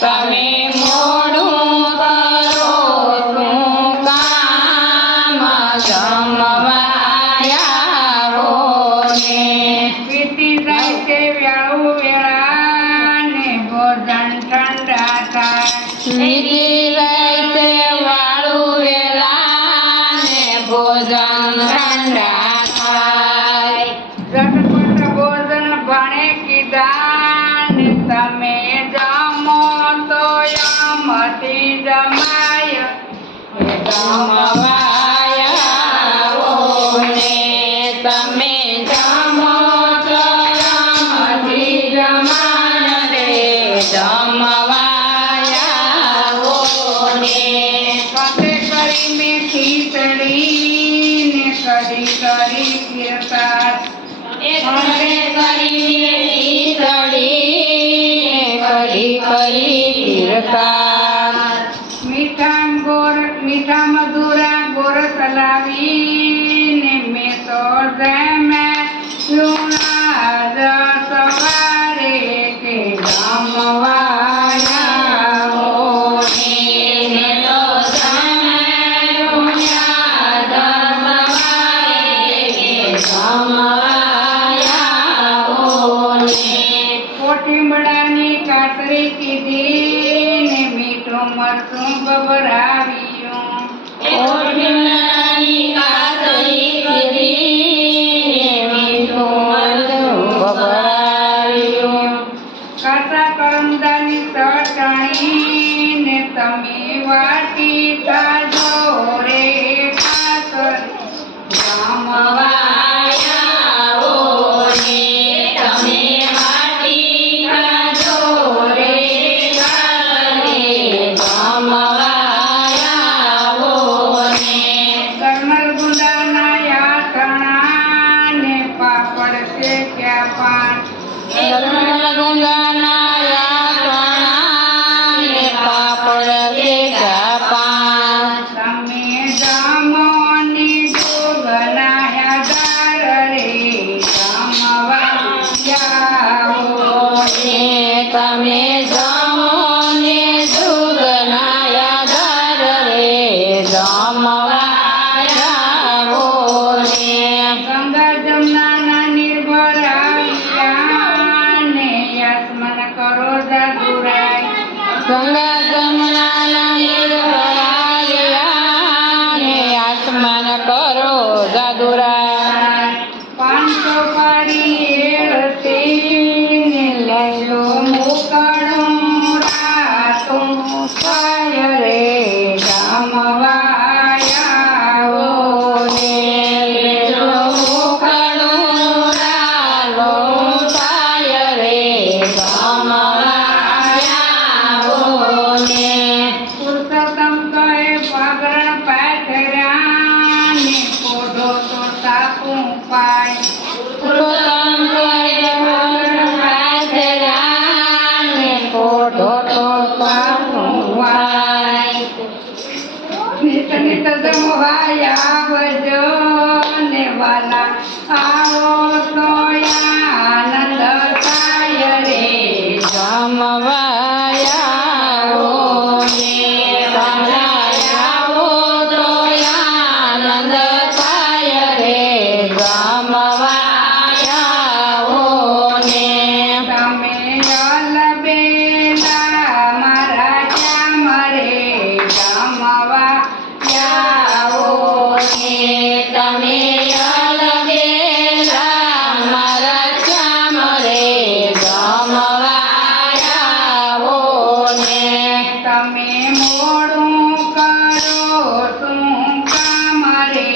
તમે મોડું કરો શું કામ જમવાયા હો ને વીતી જાય છે વેળું વેળા ને ભોજન ઠંડા થાય નીતિ રહેશે વાળું વેલા ને ભોજન ઠંડા થાય ઝટપટ ભોજન ભણે કીધા ને તમે જમો તો યમથી જમાય જમવાયા હો ને તમે જમો તો યમથી જમાય રે જમવાયા હો ને કથે કરી મેં ખીચડી ને કઢી કરી ફિરતા કરી પીરતા મીઠા મધુરા ગોર તલાવી ને મેં તો જેમે લુણા સવારે કે જમવાયા હો ને તો જમવાયા હો ને કોઠીમડાની કાતરી કીધી ને મીઠું મરચું બબરાવ્યું ઓઢણાની કાતરી કીધી મીઠું મરચું બબરાવ્યું કાચા કરમદાની ચટણી ને તમે વાટી કાઢો રે ખાતર જમવાયા હો ને તમે વાટી કાઢો રે કાતરે જમવાયા હો ને કરમલ ગુંદાના યાતણા ને પાપડ શેક્યા પાન ગંગાના યાતણા ને પાપડ શેક્યા પાન તમે જમો ની જોગનાયા દાર રે જમવાયા હો ને તમે જમો ને જુગનાયા દર રે જમવાયા હો ને ગંગા જમનાના નિર્ભર આવ્યા ને યસ્મન કરો જાદુરાય ગંગા જમનાના નિર્ભરાયા ને આસમાન કરો જાદુરા 500 પાડી એળતી ને લઈ લો મુકડું રાતું થાય રે જમવાયા હો ને લેજો મુખડું રાલો થાય રે જમવાયા હો ને પુરુષોત્તમ કહે પાગરણ પાથર્યા ને પોઢો તો સાપું પાય પુરુષોત્તમ કહે પાગરણ પાથર્યા ને પોઢો તો સાપું પાય નિત નિત જમવાયા આવજો ને વાલા આવો તો આનંદ થાય રે જમવાયા હો ને બનાયા હો તો આનંદ થાય રે જમવાયા હો ને તમે અલબેલા મારા શ્યામ રે જમવાયા હો ને તમે અલગેલા મારા શ્યામ રે જમવાયા હો ને તમે મોડું કરો શું કામ રે